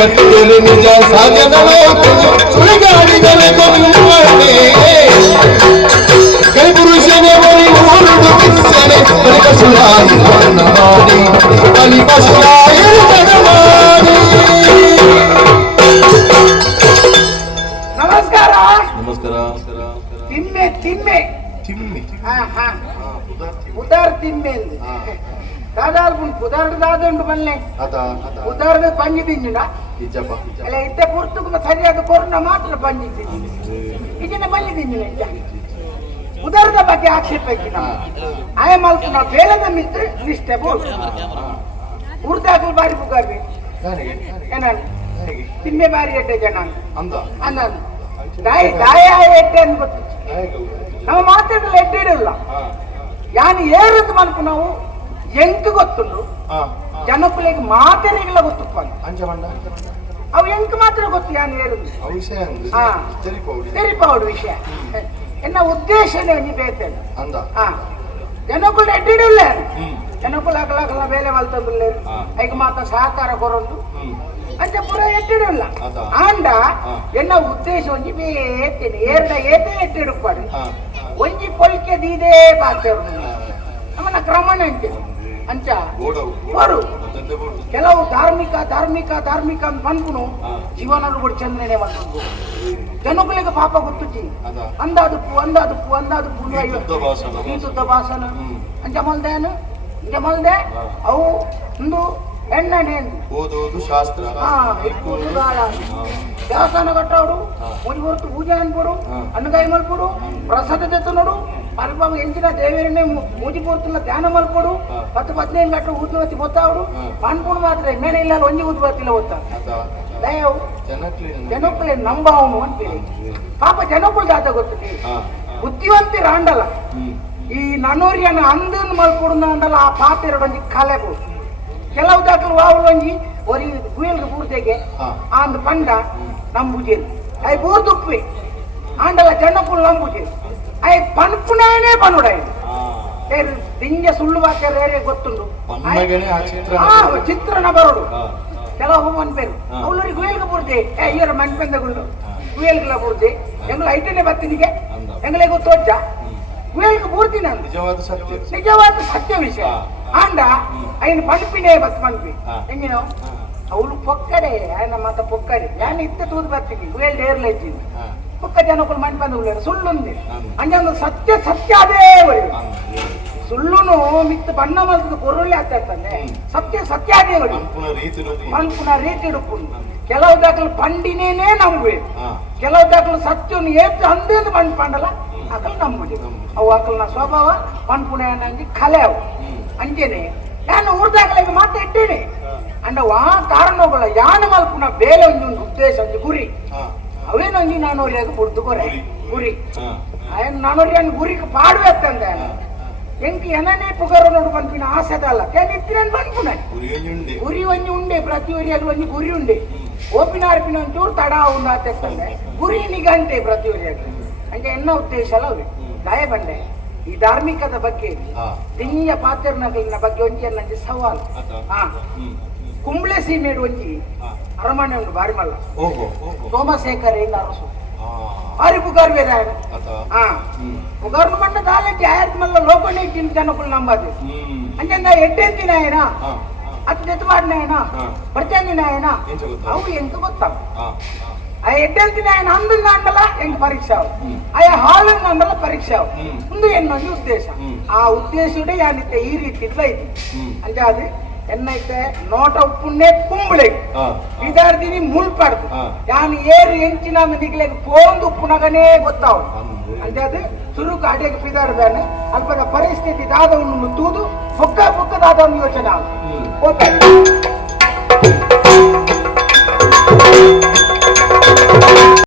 ಕಟ್ಟಿದರೆ ನಿಜ ಸಾಧನವಾಗುವುದು ಸುಳಿಗಾಡಿದರೆ ಕೊಡುವಾನೆ ಕೈ ಪುರುಷನೇ ಬಲಿ ಮೂರುಡು ಕಿಸ್ಸನೆ ಬಲಿಕ ಸುರಾಯಿ ವರ್ಣ ಮಾಡಿ ಬಲಿ ಪಶುರಾಯಿ ಮಾಡಿ. ನಮಸ್ಕಾರ. ನಮಸ್ಕಾರ. ತಿಮ್ಮೆ ತಿಮ್ಮೆ ತಿಮ್ಮಿ ಉದಾರ್ ತಿಮ್ಮೆ ದಾದಾರು ಉದಾರ್ ದಾದಂಡು ಬಲ್ಲೆ ಉದಾರದ ಪಂಜಿ ತಿಂಜಿನ ಅಲ್ಲ ಇತ್ತೆ ಪುರ್ತುಕು ಸರಿಯಾದ ಕೊರೋನಾ ಮಾತ್ರ ಪಂಜಿ ತಿಂಜಿನ ಇದನ್ನ ಪಂಜಿ ತಿಂಜಿನ ಉದಾರದ ಬಗ್ಗೆ ಆಕ್ಷೇಪ ಇಕ್ಕಿನ ಆಯ ಮಲ್ಪುನ ಬೇಲದ ಮಿತ್ರ ನಿಷ್ಠೆ ಬೋಲ್ ಉರ್ದಾಕಲು ಬಾರಿ ಬುಗಾರ್ವಿ ಏನ ತಿಮ್ಮೆ ಬಾರಿ ಎಡ್ಡೆ ಜನ ಅಂದ ದಾಯ ದಾಯ ಎಡ್ಡೆ ಅಂತ ಗೊತ್ತು ನಾವು ಮಾತಾಡಲು ಎಡ್ಡಿಡಲ್ಲ ಯಾನು ಏರದ್ದು ಮಲ್ಪು ನಾವು ಎಂಕ್ ಗೊತ್ತುಂಡು ಜನಕ್ಕಳಿಗೆ ಮಾತೇನೆಲ್ಲ ಗೊತ್ತಪ್ಪ ಅವು ಎಂಕ್ ಮಾತ್ರ ಗೊತ್ತು ಯಾನು ಏರುದು ತೆರಿಪೌಡು ವಿಷಯ ಎನ್ನ ಉದ್ದೇಶನೇ ಒಂಜಿ ಬೇತೇನೆ ಜನಕ್ಕಳು ಎಡ್ಡಿಡಲ್ಲ ಜನಕ್ಕಳು ಅಗಲ ಬೇಲೆ ಮಲ್ತಂದಿಲ್ಲ ಐಗ ಮಾತ ಸಹಕಾರ ಕೊರೊಂದು ಅಂಚ ಪುರ ಎಟ್ಟಿಡಲ್ಲ ಆಂಡ ಎನ್ನ ಉದ್ದೇಶ ಒಂಜಿ ಬೇತೇನೆ ಏರ್ಡ ಏತೆ ಎಟ್ಟಿಡುಪಾಡು ಒಂಜಿ ಕೊಲ್ಕೆ ದೀದೇ ಬಾತೇರು ನಮ್ಮನ್ನ ಕ್ರಮಣ ಅಂಚ ಬರು ಕೆಲವು ಧಾರ್ಮಿಕ ಧಾರ್ಮಿಕ ಧಾರ್ಮಿಕ ಅಂತ ಬಂದ್ನು ಜೀವನ ಕೂಡ ಚಂದ್ರನೇ ಬಂದು ಜನಗಳಿಗೆ ಪಾಪ ಗೊತ್ತುಚ್ಚಿ ಅಂದಾದುಪ್ಪು ಅಂದಾದುಪ್ಪು ಅಂದಾದುಪ್ಪು ಈ ಶುದ್ಧ ಭಾಷಣ ಅಂಚ ಮಲ್ದೇನು ಇಂಚ ಮಲ್ದೆ ಅವು ಒಂದು ಎಣ್ಣೆ ಓದೋದು ಶಾಸ್ತ್ರ ದೇವಸ್ಥಾನ ಕಟ್ಟೋಡು ಮುಡಿ ಹೊರತು ಪೂಜೆ ಅನ್ಕೊಡು ಅನ್ನಗಾಯಿ ಮಲ್ಕೊಡು ಪ್ರಸಾದ ತೆತ್ತು ನೋಡು ಅಲ್ಪ ಎಂಚಿನ ದೇವರನ್ನೇ ಮೂಜಿ ಪೂರ್ತಿಲ್ಲ ಧ್ಯಾನ ಮಲ್ಕೊಡು 10-15 ಗಂಟೆ ಊದ್ವತ್ತಿ ಗೊತ್ತಾವಡು ಅನ್ಕೊಂಡು ಮಾತ್ರ ಮೇಲೆ ಇಲ್ಲ ಒಂಜಿ ಊದ್ವತ್ತಿಲ್ಲ ಗೊತ್ತಾ ದಯವು ಜನಕ್ಕಳೆ ನಂಬಾವನು ಅಂತೇಳಿ ಪಾಪ ಜನಕ್ಕಳು ಜಾತ ಗೊತ್ತಿದೆ ಬುದ್ಧಿವಂತಿ ರಾಂಡಲ್ಲ ಈ ನನ್ನೂರಿಯನ್ನ ಅಂದನ್ ಮಲ್ಕೊಡು ಅಂಡಲ್ಲ ಆ ಪಾಪ ಎರಡೊಂಜಿ ಕಲೆಬಹುದು ಕೆಲವು ದಾಖಲು ವಾವುಲೊಂಜಿ ಒರಿ ಗುಯಲ್ಗೆ ಪೂರ್ತೆಗೆ ಆಂದು ಪಂಡ ನಂಬುಜೇನು ಅಯ್ ಬೂರ್ದುಪ್ಪಿ ಆಂಡಲ ಜನಕ್ಕಳು ನಂಬುಜೇನು ಅಯ್ ಪನ್ಪುನೇನೇ ಪನ್ನುಡಾಯ ದಿಂಜ ಸುಳ್ಳು ವಾಕ್ಯ ಬೇರೆ ಗೊತ್ತುಂಡು ಚಿತ್ರಣ ಬರೋಡು ಕೆಲವು ಅನ್ಪೇರು ಅವಳೂರಿಗೆ ಗುಯಲ್ಗೆ ಪೂರ್ತೆ ಇಯರ ಮನ್ಪೆಂದಗುಂಡು ಗುಯಲ್ಗೆಲ್ಲ ಪೂರ್ತೆ ಎಂಗ್ಲ ಐಟನೇ ಬತ್ತಿನಿಗೆ ಎಂಗ್ಲೇ ಗೊತ್ತೋಜ್ಜ ಗುಯಲ್ಗೆ ಪೂರ್ತಿ ನಾನು ನಿಜವಾದ ಸತ್ಯ ವಿಷಯ ಆಂಡ ఆయన పనిపినే బస్ పనిపి ఎంగినో ಅವಳು ಪೊಕ್ಕಡೆ ఆయన ಮಾತ ಪೊಕ್ಕಡೆ ಯಾನು ಇತ್ತ ತೂದು ಬರ್ತೀನಿ ಗುಯಲ್ ಡೇರ್ಲ ಇದ್ದೀನಿ ಪೊಕ್ಕ ಜನಕ್ಕಳು ಮಣ್ಣು ಬಂದು ಸುಳ್ಳುಂದಿ ಅಂಜ ಒಂದು ಸತ್ಯ ಸತ್ಯ ಅದೇ ಸುಳ್ಳುನು ಮಿತ್ತು ಬಣ್ಣ ಮಲ್ತದ ಕೊರೊಳ್ಳೆ ಆಗ್ತಾ ಇರ್ತಂದೆ ಸತ್ಯ ಸತ್ಯ ಅದೇ ಮನ್ಪುನ ರೀತಿ ಇಡುಪುಂಡು ಕೆಲವು ದಾಖಲು ಪಂಡಿನೇನೇ ನಂಬುವೆ ಕೆಲವು ದಾಖಲು ಸತ್ಯವನ್ನು ಏತ್ತು ಅಂದೇಂದು ಮಣ್ಣು ಪಂಡಲ್ಲ ಆಕಲು ನಂಬುದು ಅವು ಆಕಲ್ನ ಸ್ವಭಾವ ಮನ್ಪುನ ನಂಗೆ ಕಲೆ ಅವು ಅಂಜೇನೆ ನಾನು ಊರ್ದಾಗಲಿಗೆ ಮಾತ್ರ ಇಟ್ಟೇನೆ ಅಂಡ ಆ ಕಾರಣಗಳ ಯಾನ ಮಲ್ಪುನ ಬೇಲೆ ಒಂದು ಉದ್ದೇಶ ಒಂದು ಗುರಿ ಅವೇನೊಂಜಿ ನಾನೂರಿಯಾಗ ಬುಡ್ದು ಕೊರೆ ಗುರಿ ನಾನೂರಿಯನ್ ಗುರಿಗೆ ಪಾಡುವೆತ್ತಂದೆ ಎಂಕಿ ಏನನೇ ಪುಗರು ನೋಡು ಬಂದ್ಪಿನ ಆಸೆದಲ್ಲ ಕೇಳಿತ್ತಿರೇನು ಬಂದ್ಪುನ ಗುರಿ ಒಂಜಿ ಉಂಡೆ ಪ್ರತಿ ಒರಿಯಾಗಲು ಒಂಜಿ ಗುರಿ ಉಂಡೆ ಓಪಿನಾರ್ಪಿನ ಒಂಚೂರು ತಡ ಉಂಡು ಆತಂದೆ ಗುರಿ ನಿಗಂಟೆ ಪ್ರತಿ ಒರಿಯಾಗಲು ಹಂಗೆ ಎನ್ನ ಉದ್ದೇಶ ಅಲ್ಲ ಅವೆ ದಯ ಬಂಡೆ ಈ ಧಾರ್ಮಿಕದ ಬಗ್ಗೆ ದಿನ್ಯ ಪಾತ್ರನ ಬಗ್ಗೆ ಒಂಜಿ ಅನ್ನಂಜಿ ಸವಾಲು ಕುಂಬ್ಳೆ ಸೀಮೆಡು ಒಂಜಿ ಅರಮನೆ ಉಂಟು ಬಾರಿ ಮಲ್ಲ ಸೋಮಶೇಖರ ಇಂದ ಅರಸು ಬಾರಿ ಬುಗಾರ್ ಬೇರೆ ಬುಗಾರ್ನು ಮಣ್ಣ ದಾಲಕ್ಕೆ ಆಯ್ತು ಮಲ್ಲ ಲೋಕನೇ ಇಟ್ಟಿನ ಜನಕ್ಕಳು ನಂಬದು ಅಂಜಂದ ಎಡ್ಡೆಂದಿನ ಏನ ಅತ್ ಜೊತೆ ಮಾಡಿನ ಏನ ಬರ್ತಿನ ಏನ ಅವು ಎಂತ ಗೊತ್ತಾಗ ಆ ಎಡ್ಡೆಂತಿನ ఆయన అందరిని అండల ఎంక పరీక్ష ఆ హాలను అండల పరీక్ష ముందు ఎన్నొంది ఉద్దేశ ఆ ఉద్దేశుడే యానితే ఈ ರೀತಿ ಇಟ್ಲೈತಿ అంటే అది ಎನ್ನೈತೆ ನೋಟ ಉಪ್ಪುನ್ನೇ ಕುಂಬಳೆ ವಿದ್ಯಾರ್ಥಿನಿ ಮುಳ್ಪಡ್ದು ಯಾನು ಏರು ಎಂಚಿನ ನಿಗ್ಲೆಗೆ ಪೋಂದು ಉಪ್ಪುನಗನೇ ಗೊತ್ತಾವು అంటే అది చురుకు అడేకి పిదారదాన్ని అల్పద పరిస్థితి దాదవును తూదు పొక్క పొక్క దాదవుని యోచన